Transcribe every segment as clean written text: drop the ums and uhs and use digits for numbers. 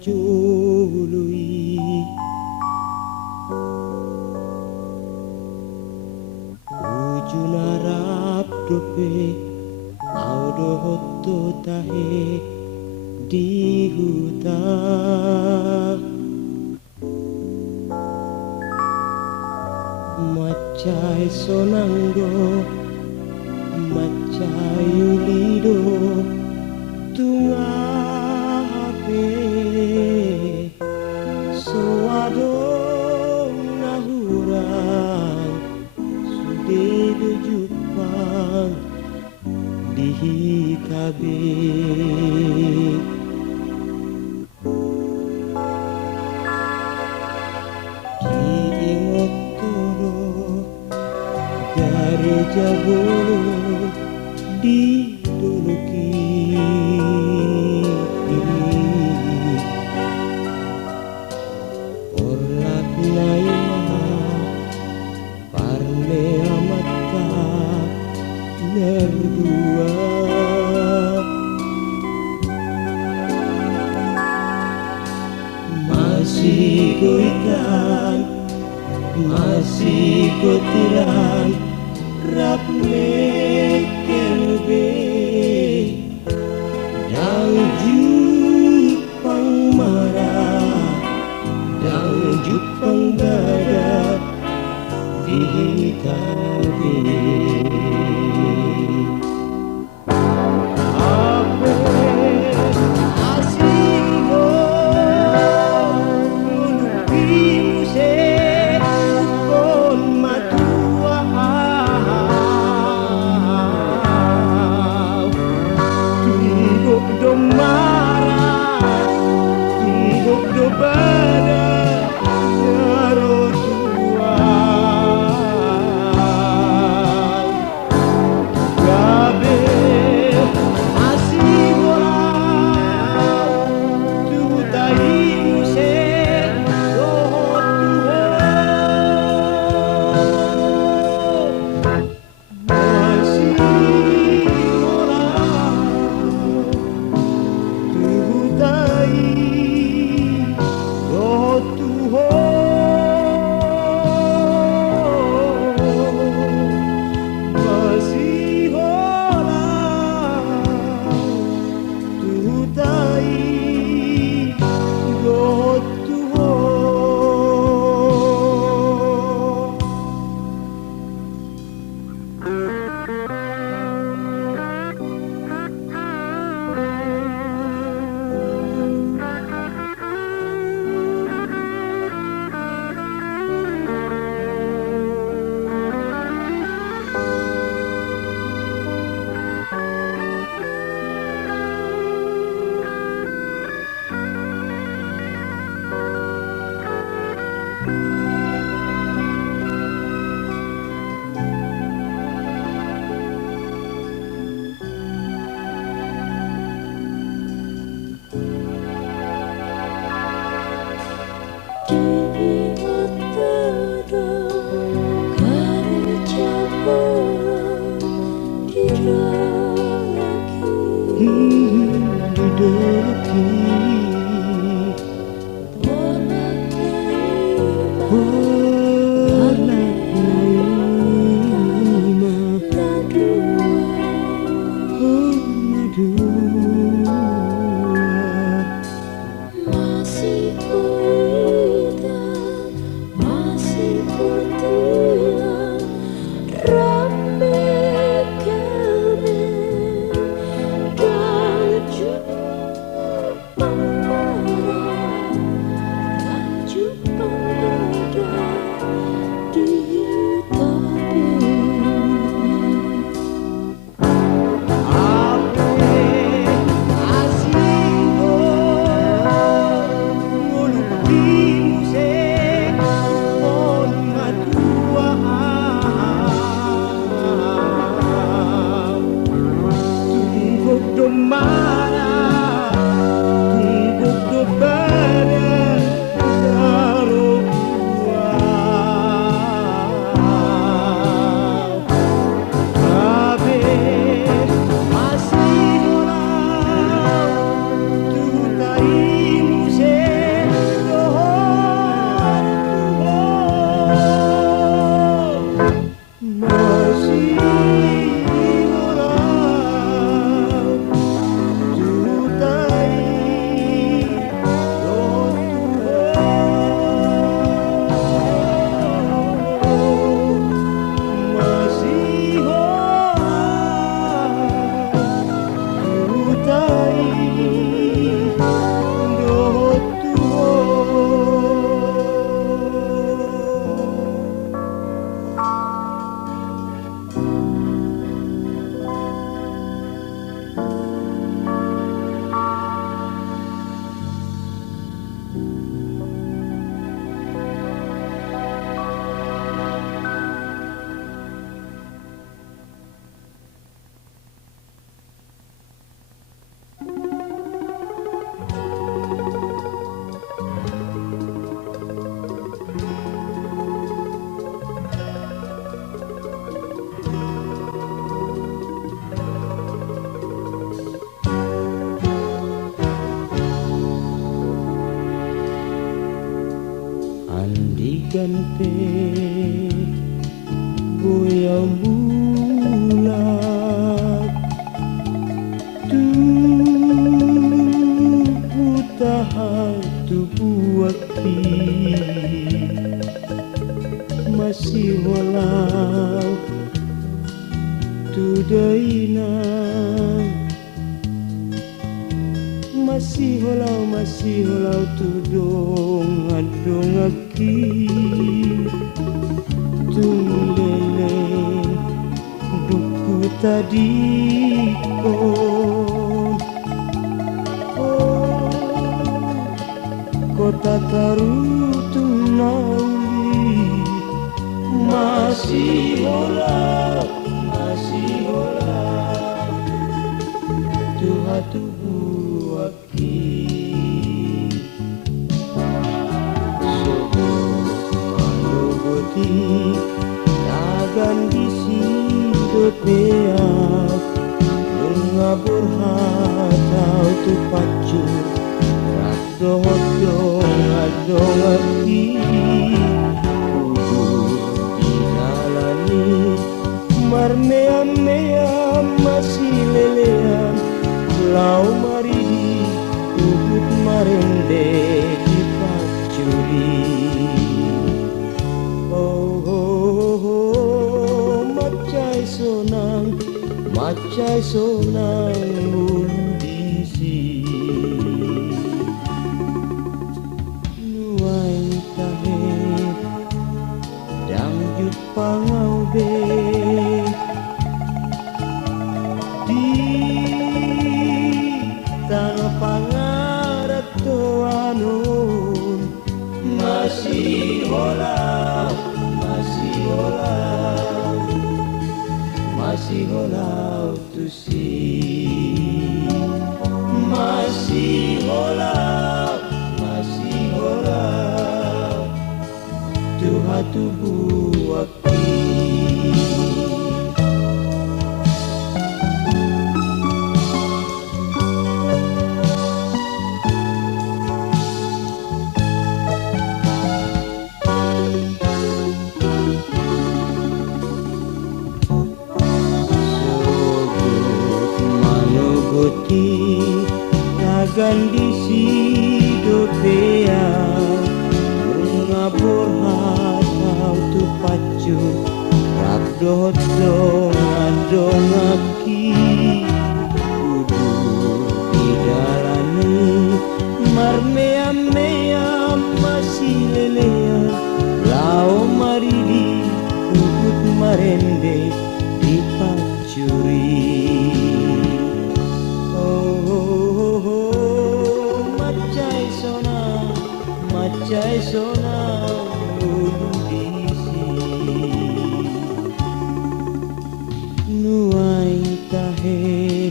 jului ujung arab dope audo hoto tahe di hutan macai sonanggo macai ulido tungape soado nahuran sude do Jepang di hitabe jabulu di duluki orlak naima parne amatka nerdua masih goitan masih gotiran rap mekelbe dang jupang marah dang jupang barat di tabe digante goyang bulat tubuh tahan tubuh aki masih walau tu daina masih walau tu dong aki tunglele duku tadi kota taru tunauli masih walau Tuhan tubuh aki tagan di sido peak mengabur hatau tu pacur rak dohodong adong aki kubur di jalani marmeam masih lelean lau maridi kubut marende di pacuri macai sonang ulu disi nuai tahe dang jut pangau be di tanah pangarato anon masih holau tu si masih holau Tuhan tubuh aki tagan di sido peak mengabur hatau tu pacur rak dohodong adong aki kubur di dalani marmeam masih lelean lau maridi kubut marende di pacuri macai sonang ulu disi nuai tahe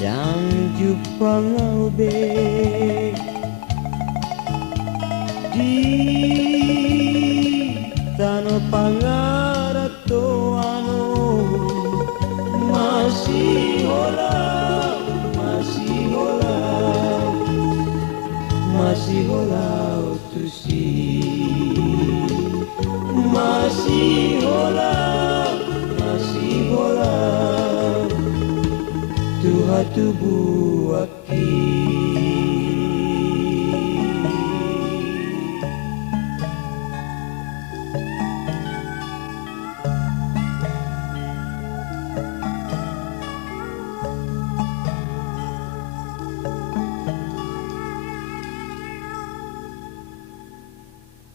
dang jupangau be di tanah pangarato anon masih holau tu si masih holau Tuhan tubuh